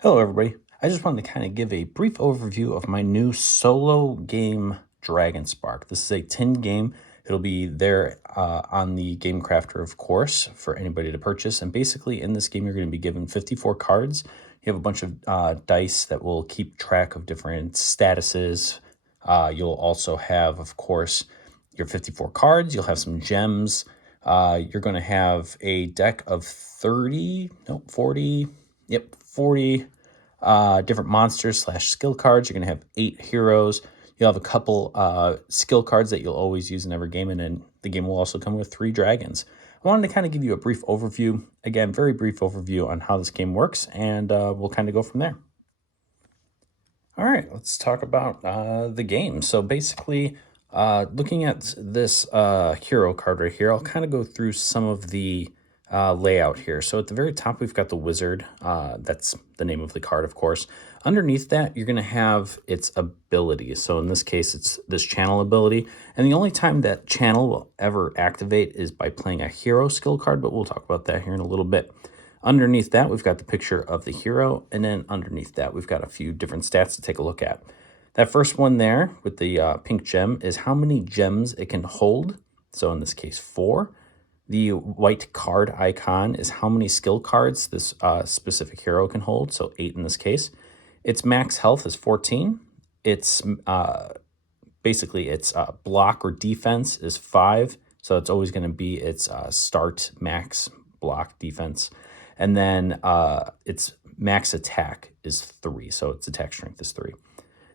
Hello, everybody. I just wanted to kind of give a brief overview of my new solo game, Dragon Spark. This is a tin game. It'll be there on the Game Crafter, of course, for anybody to purchase. And basically, in this game, you're going to be given 54 cards. You have a bunch of dice that will keep track of different statuses. You'll also have, of course, your 54 cards. You'll have some gems. You're going to have a deck of 40 different monsters / skill cards. You're going to have 8 heroes. You'll have a couple skill cards that you'll always use in every game, and then the game will also come with 3 dragons. I wanted to kind of give you a brief overview, again, very brief overview on how this game works, and we'll kind of go from there. All right, let's talk about the game. So basically, looking at this hero card right here, I'll kind of go through some of the layout here. So at the very top, we've got the wizard. That's the name of the card, of course. Underneath that, you're going to have its abilities. So in this case, it's this channel ability. And the only time that channel will ever activate is by playing a hero skill card, but we'll talk about that here in a little bit. Underneath that, we've got the picture of the hero, and then underneath that, we've got a few different stats to take a look at. That first one there with the pink gem is how many gems it can hold. So in this case, 4. The white card icon is how many skill cards this specific hero can hold, so 8 in this case. Its max health is 14. Its basically its block or defense is 5, so it's always going to be its start max block defense. And then its max attack is 3, so its attack strength is 3.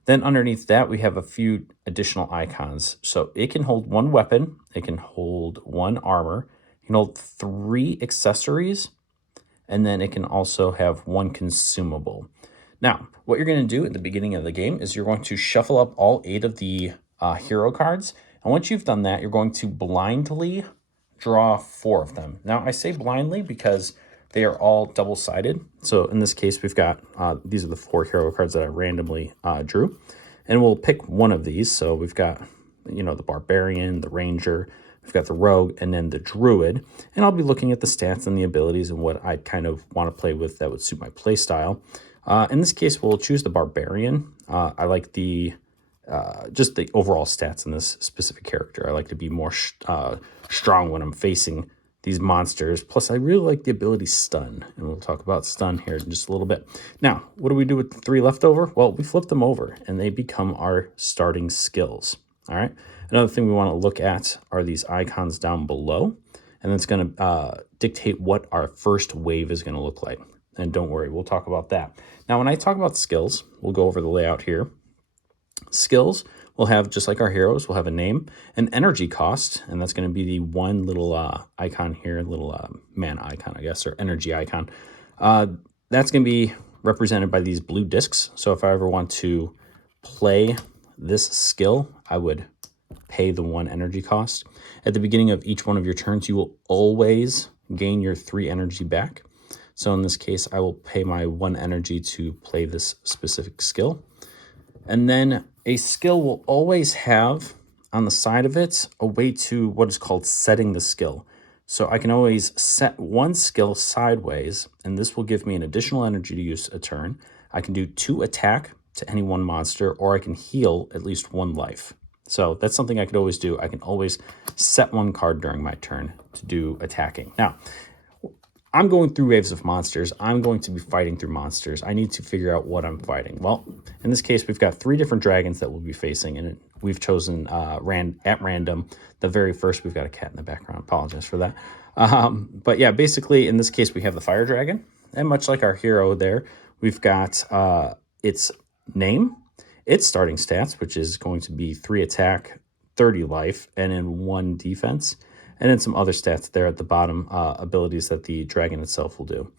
Then underneath that, we have a few additional icons. So it can hold 1 weapon, it can hold 1 armor, it can hold 3 accessories, and then it can also have 1 consumable. Now, what you're going to do at the beginning of the game is you're going to shuffle up all 8 of the hero cards. And once you've done that, you're going to blindly draw 4 of them. Now, I say blindly because they are all double-sided. So in this case, we've got, these are the 4 hero cards that I randomly drew. And we'll pick one of these. So we've got, the Barbarian, the Ranger, we've got the Rogue, and then the Druid. And I'll be looking at the stats and the abilities and what I kind of want to play with that would suit my play style. In this case, we'll choose the Barbarian. I like the just the overall stats in this specific character. I like to be more strong when I'm facing these monsters. Plus, I really like the ability Stun, and we'll talk about Stun here in just a little bit. Now, what do we do with the 3 left over? Well, we flip them over, and they become our starting skills. All right. Another thing we want to look at are these icons down below, and that's going to dictate what our first wave is going to look like. And don't worry, we'll talk about that. Now, when I talk about skills, we'll go over the layout here. Skills will have, just like our heroes, will have a name, an energy cost, and that's going to be the one little icon here, little man icon, I guess, or energy icon. That's going to be represented by these blue discs. So if I ever want to play this skill, I would pay the 1 energy cost. At the beginning of each one of your turns, you will always gain your 3 energy back. So in this case, I will pay my 1 energy to play this specific skill. And then a skill will always have on the side of it a way to what is called setting the skill. So I can always set 1 skill sideways, and this will give me an additional energy to use a turn. I can do 2 attack to any 1 monster, or I can heal at least 1 life. So that's something I could always do. I can always set 1 card during my turn to do attacking. Now, I'm going through waves of monsters. I'm going to be fighting through monsters. I need to figure out what I'm fighting. Well, in this case, we've got 3 different dragons that we'll be facing, and we've chosen at random. The very first, we've got a cat in the background. Apologize for that. But yeah, basically, in this case, we have the fire dragon. And much like our hero there, we've got its name, its starting stats, which is going to be 3 attack, 30 life, and then 1 defense. And then some other stats there at the bottom, abilities that the dragon itself will do.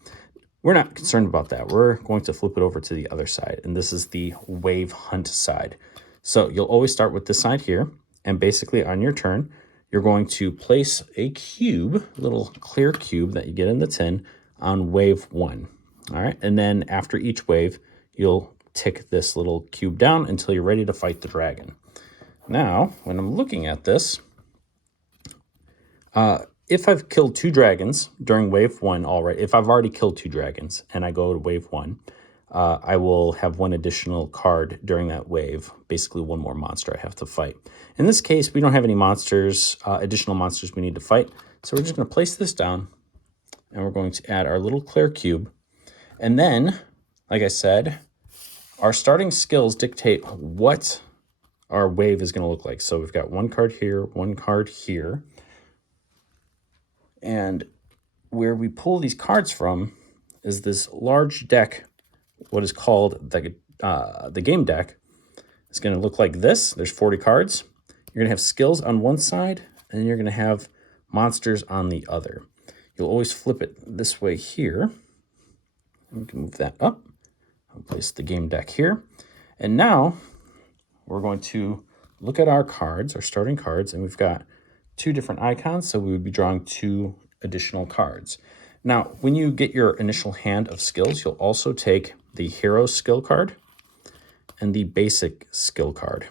We're not concerned about that. We're going to flip it over to the other side, and this is the wave hunt side. So you'll always start with this side here, and basically on your turn, you're going to place a cube, a little clear cube that you get in the tin, on wave 1. All right, and then after each wave, you'll tick this little cube down until you're ready to fight the dragon. Now, when I'm looking at this, if I've killed 2 dragons during wave 1 already, if I've already killed 2 dragons and I go to wave 1, I will have one additional card during that wave, basically one more monster I have to fight. In this case, we don't have any monsters, additional monsters we need to fight, so we're just going to place this down, and we're going to add our little Clair cube. And then, like I said, our starting skills dictate what our wave is going to look like. So we've got one card here, one card here. And where we pull these cards from is this large deck, what is called the game deck. It's going to look like this. There's 40 cards. You're going to have skills on one side, and then you're going to have monsters on the other. You'll always flip it this way here. We can move that up. I'll place the game deck here. And now we're going to look at our cards, our starting cards, and we've got 2 different icons, so we would be drawing 2 additional cards. Now, when you get your initial hand of skills, you'll also take the hero skill card and the basic skill card.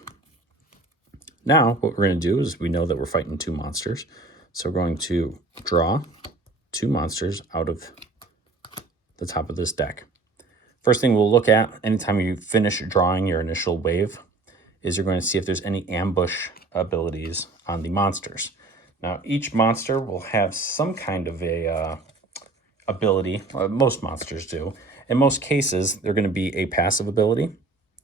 Now, what we're going to do is we know that we're fighting 2 monsters, so we're going to draw 2 monsters out of the top of this deck. First thing we'll look at anytime you finish drawing your initial wave is you're going to see if there's any ambush abilities on the monsters. Now, each monster will have some kind of a ability. Most monsters do. In most cases, they're going to be a passive ability.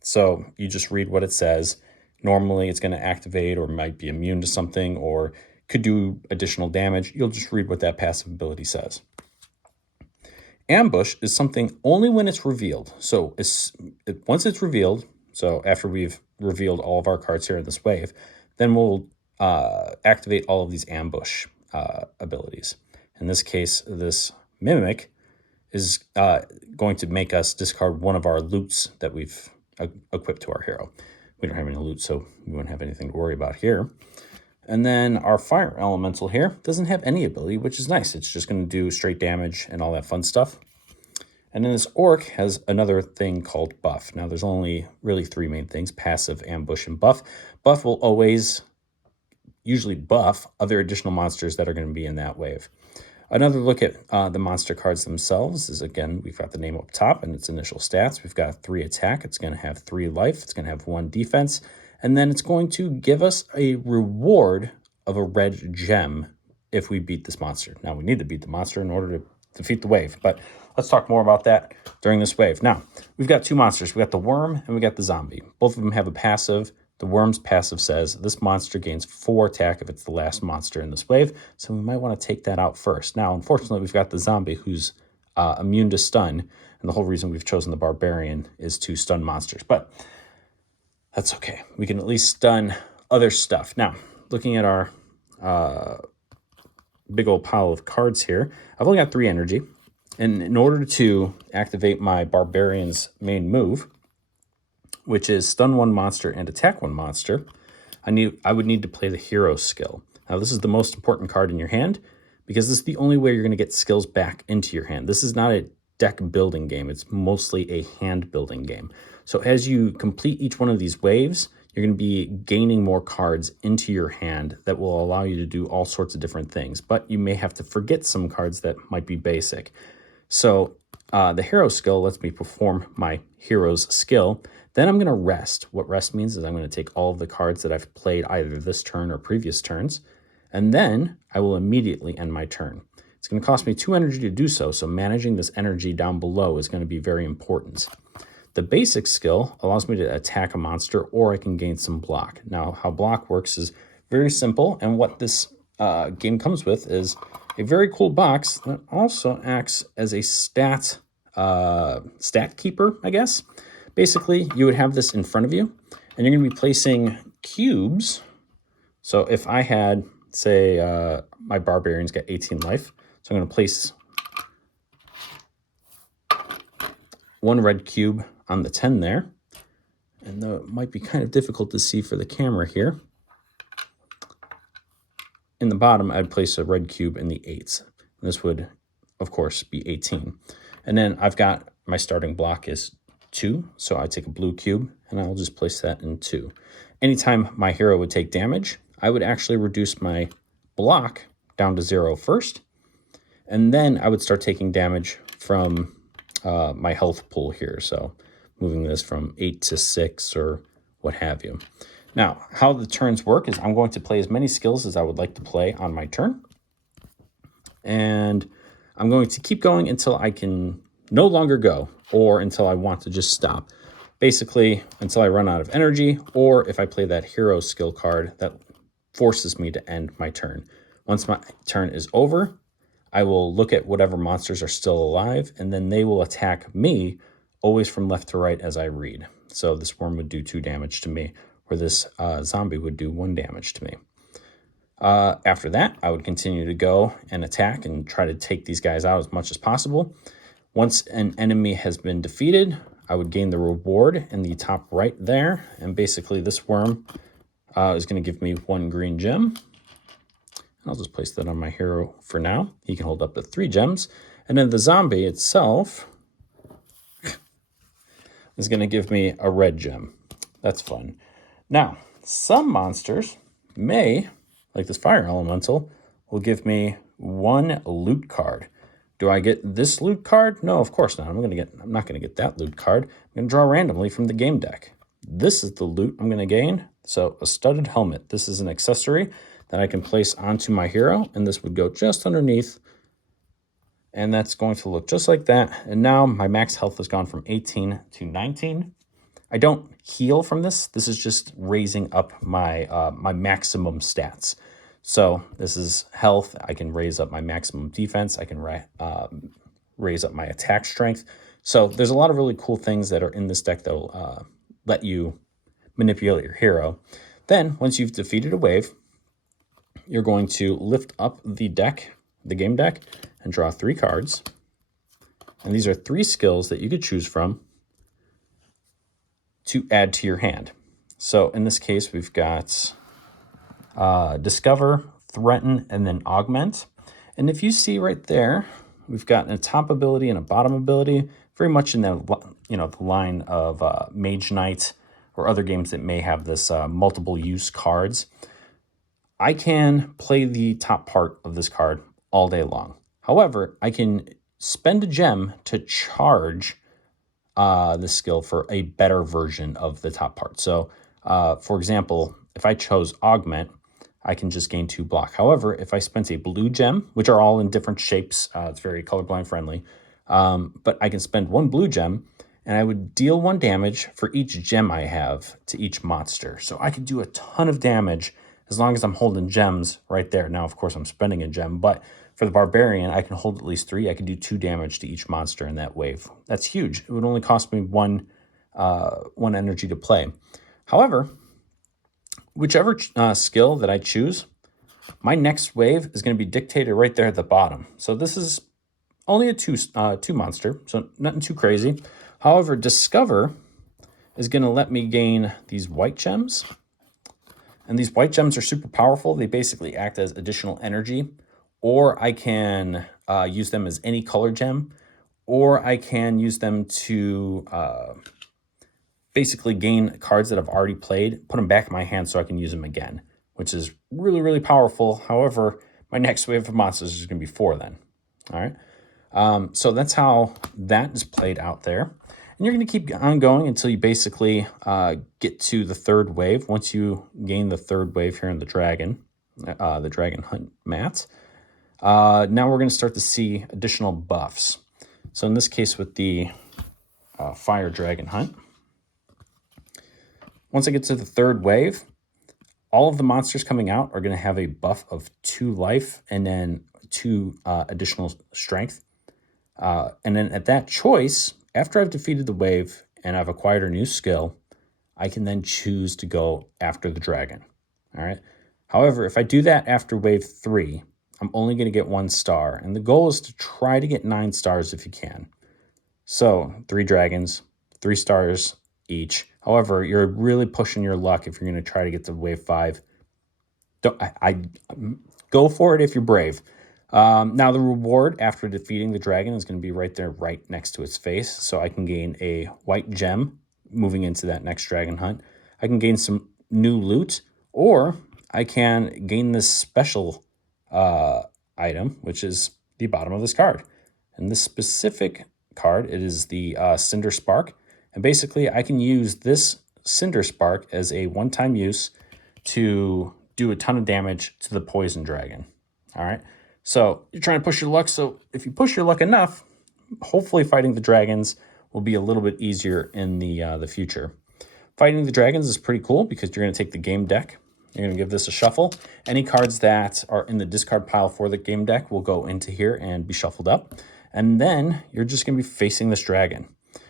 So you just read what it says. Normally, it's going to activate or might be immune to something or could do additional damage. You'll just read what that passive ability says. Ambush is something only when it's revealed. So once it's revealed, so after we've revealed all of our cards here in this wave, then we'll activate all of these ambush abilities. In this case, this Mimic is going to make us discard one of our loots that we've equipped to our hero. We don't have any loot, so we won't have anything to worry about here. And then our Fire Elemental here doesn't have any ability, which is nice. It's just going to do straight damage and all that fun stuff. And then this Orc has another thing called Buff. Now, there's only really 3 main things: passive, ambush, and buff. Buff will always usually buff other additional monsters that are going to be in that wave. Another look at the monster cards themselves is, again, we've got the name up top and its initial stats. We've got 3 attack. It's going to have 3 life. It's going to have 1 defense. And then it's going to give us a reward of a red gem if we beat this monster. Now, we need to beat the monster in order to defeat the wave, but let's talk more about that during this wave. Now, we've got 2 monsters. We got the worm and we got the zombie. Both of them have a passive. The worm's passive says this monster gains 4 attack if it's the last monster in this wave, so we might want to take that out first. Now, unfortunately, we've got the zombie who's immune to stun, and the whole reason we've chosen the barbarian is to stun monsters, but that's okay. We can at least stun other stuff. Now, looking at our big old pile of cards here, I've only got 3 energy, and in order to activate my barbarian's main move, which is stun 1 monster and attack 1 monster, I would need to play the hero skill. Now, this is the most important card in your hand because this is the only way you're going to get skills back into your hand. This is not a deck building game. It's mostly a hand building game. So as you complete each one of these waves, you're going to be gaining more cards into your hand that will allow you to do all sorts of different things. But you may have to forget some cards that might be basic. So the hero skill lets me perform my hero's skill. Then I'm going to rest. What rest means is I'm going to take all of the cards that I've played either this turn or previous turns, and then I will immediately end my turn. It's going to cost me 2 energy to do so, so managing this energy down below is going to be very important. The basic skill allows me to attack a monster, or I can gain some block. Now, how block works is very simple, and what this game comes with is a very cool box that also acts as a stat keeper, I guess. Basically, you would have this in front of you, and you're going to be placing cubes. So if I had, say, my barbarian's got 18 life, so I'm going to place 1 red cube on the 10 there. And though it might be kind of difficult to see for the camera here, in the bottom, I'd place a red cube in the 8s. And this would, of course, be 18. And then I've got my starting block is 2, so I take a blue cube, and I'll just place that in 2. Anytime my hero would take damage, I would actually reduce my block down to 0 first, and then I would start taking damage from my health pool here. So moving this from 8 to 6 or what have you. Now, how the turns work is I'm going to play as many skills as I would like to play on my turn. And I'm going to keep going until I can no longer go, or until I want to just stop. Basically, until I run out of energy, or if I play that hero skill card that forces me to end my turn. Once my turn is over, I will look at whatever monsters are still alive, and then they will attack me, always from left to right as I read. So this worm would do 2 damage to me, where this zombie would do 1 damage to me. After that, I would continue to go and attack and try to take these guys out as much as possible. Once an enemy has been defeated, I would gain the reward in the top right there. And basically this worm is going to give me 1 green gem. I'll just place that on my hero for now. He can hold up to 3 gems. And then the zombie itself is going to give me a red gem. That's fun. Now, some monsters may, like this fire elemental, will give me 1 loot card. Do I get this loot card? No, of course not. I'm not going to get that loot card. I'm going to draw randomly from the game deck. This is the loot I'm going to gain. So a studded helmet. This is an accessory that I can place onto my hero, and this would go just underneath. And that's going to look just like that. And now my max health has gone from 18 to 19. I don't heal from this. This is just raising up my my maximum stats. So this is health. I can raise up my maximum defense. I can raise up my attack strength. So there's a lot of really cool things that are in this deck that will let you manipulate your hero. Then once you've defeated a wave, you're going to lift up the deck, the game deck, and draw 3 cards. And these are 3 skills that you could choose from to add to your hand. So in this case, we've got Discover, Threaten, and then Augment. And if you see right there, we've got a top ability and a bottom ability, very much in the the line of Mage Knight or other games that may have this multiple use cards. I can play the top part of this card all day long. However, I can spend a gem to charge this skill for a better version of the top part. So, for example, if I chose Augment, I can just gain 2 block. However, if I spent a blue gem, which are all in different shapes, it's very colorblind friendly, but I can spend 1 blue gem, and I would deal 1 damage for each gem I have to each monster. So I could do a ton of damage as long as I'm holding gems right there. Now, of course, I'm spending a gem, but for the Barbarian, I can hold at least 3. I can do 2 damage to each monster in that wave. That's huge. It would only cost me one energy to play. However, whichever skill that I choose, my next wave is going to be dictated right there at the bottom. So this is only a 2 monster, so nothing too crazy. However, Discover is going to let me gain these white gems. And these white gems are super powerful. They basically act as additional energy. Or I can use them as any color gem. Or I can use them to basically gain cards that I've already played, put them back in my hand so I can use them again, which is really, really powerful. However, my next wave of monsters is going to be 4 then. All right. So that's how that is played out there. And you're going to keep on going until you basically get to the 3rd wave. Once you gain the 3rd wave here in the Dragon Hunt mats, now we're going to start to see additional buffs. So in this case with the Fire Dragon Hunt, once I get to the 3rd wave, all of the monsters coming out are going to have a buff of 2 life and then 2 additional strength. And then at that choice, after I've defeated the wave and I've acquired a new skill, I can then choose to go after the dragon. All right. However, if I do that after wave 3, I'm only going to get 1 star. And the goal is to try to get 9 stars if you can. So 3 dragons, 3 stars each. However, you're really pushing your luck if you're going to try to get to wave 5. I go for it if you're brave. Now the reward after defeating the dragon is going to be right there, right next to its face. So I can gain a white gem moving into that next dragon hunt. I can gain some new loot, or I can gain this special item, which is the bottom of this card. And this specific card. It is the Cinder Spark. And basically, I can use this Cinder Spark as a one-time use to do a ton of damage to the Poison Dragon. All right. So you're trying to push your luck. So if you push your luck enough, hopefully fighting the dragons will be a little bit easier in the future. Fighting the dragons is pretty cool because you're going to take the game deck. You're going to give this a shuffle. Any cards that are in the discard pile for the game deck will go into here and be shuffled up. And then you're just going to be facing this dragon.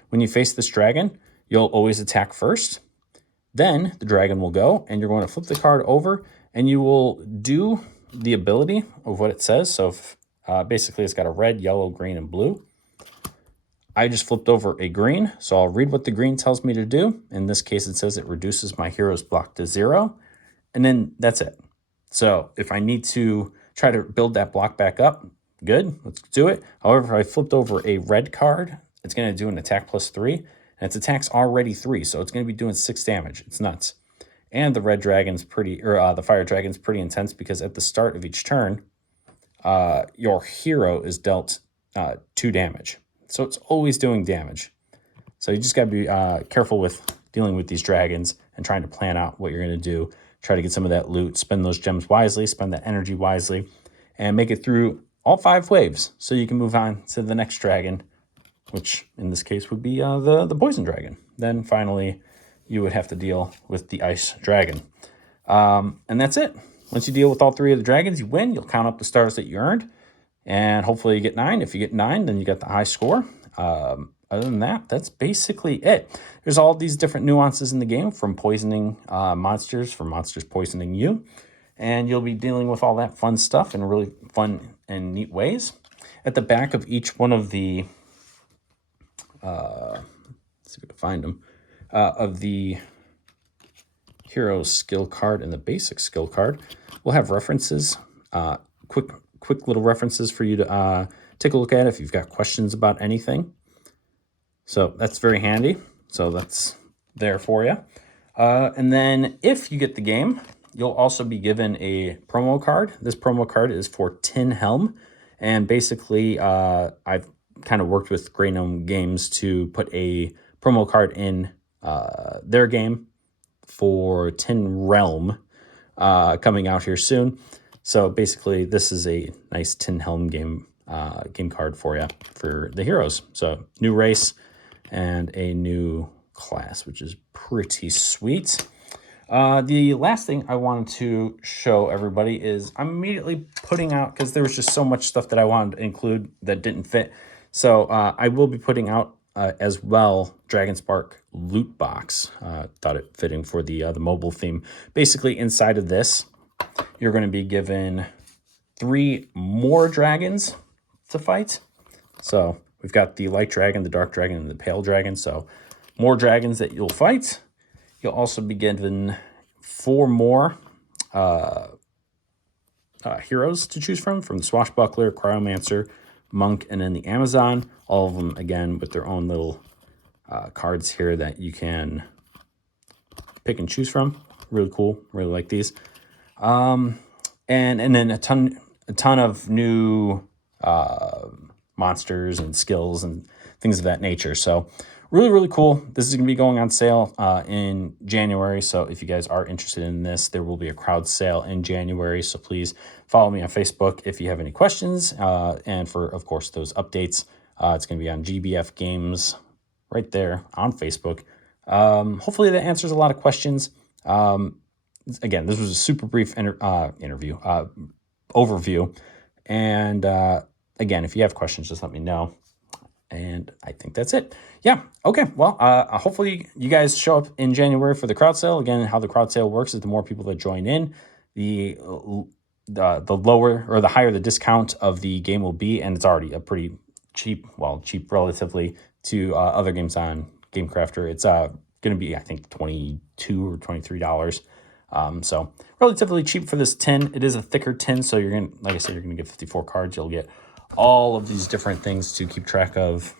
When you face this dragon, you'll always attack first. Then the dragon will go, and you're going to flip the card over, and you will do the ability of what it says. So if, basically it's got a red, yellow, green, and blue. I just flipped over a green, so I'll read what the green tells me to do. In this case, it says it reduces my hero's block to 0, and then that's it. So if I need to try to build that block back up, good, let's do it. However, if I flipped over a red card, it's going to do an attack +3, and its attack's already 3, so it's going to be doing 6 damage. It's nuts. And the red dragon's the fire dragon's pretty intense because at the start of each turn, your hero is dealt 2 damage. So it's always doing damage. So you just got to be careful with dealing with these dragons and trying to plan out what you're going to do. Try to get some of that loot, spend those gems wisely, spend that energy wisely, and make it through all 5 waves so you can move on to the next dragon, which in this case would be the poison dragon. Then finally, you would have to deal with the ice dragon. And that's it. Once you deal with all 3 of the dragons, you win. You'll count up the stars that you earned, and hopefully you get 9. If you get 9, then you got the high score. Other than that, that's basically it. There's all these different nuances in the game, from poisoning monsters, from monsters poisoning you, and you'll be dealing with all that fun stuff in really fun and neat ways. At the back of each one of the let's see if we can find them, of the hero skill card and the basic skill card, we'll have references, quick little references for you to take a look at if you've got questions about anything. So that's very handy. So that's there for you. And then if you get the game, you'll also be given a promo card. This promo card is for Tin Helm. And basically, I've kind of worked with Grey Gnome Games to put a promo card in their game for Tin Realm coming out here soon. So basically, this is a nice Tin Helm game card for you for the heroes. So new race and a new class, which is pretty sweet. The last thing I wanted to show everybody is I'm immediately putting out, because there was just so much stuff that I wanted to include that didn't fit. So I will be putting out as well Dragon Spark loot box. Thought it fitting for the mobile theme. Basically, inside of this, you're going to be given 3 more dragons to fight. So we've got the light dragon, the dark dragon, and the pale dragon. So more dragons that you'll fight. You'll also be given 4 more heroes to choose from the Swashbuckler, Cryomancer, Monk, and then the Amazon. All of them, again, with their own little cards here that you can pick and choose from. Really cool. Really like these. And then a ton of new monsters and skills and things of that nature. So really cool. This is going to be going on sale in January. So if you guys are interested in this, there will be a crowd sale in January. So please follow me on Facebook if you have any questions. And for, of course, those updates, it's going to be on GBF Games right there on Facebook. Hopefully that answers a lot of questions. Again, this was a super brief overview. And again, if you have questions, just let me know. And I think that's it. Yeah. Okay. Well, hopefully you guys show up in January for the crowd sale. Again, how the crowd sale works is the more people that join in, the lower or the higher the discount of the game will be. And it's already a pretty cheap relatively to other games on GameCrafter. It's going to be, I think, $22 or $23. So relatively cheap for this tin. It is a thicker tin, so you're going to, like I said, you're going to get 54 cards. You'll get all of these different things to keep track of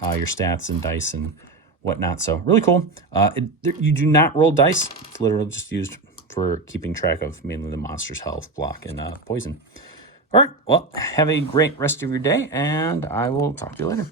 your stats and dice and whatnot. So really cool. You do not roll dice. It's literally just used for keeping track of mainly the monster's health, block, and poison. All right. Well, have a great rest of your day, and I will talk to you later.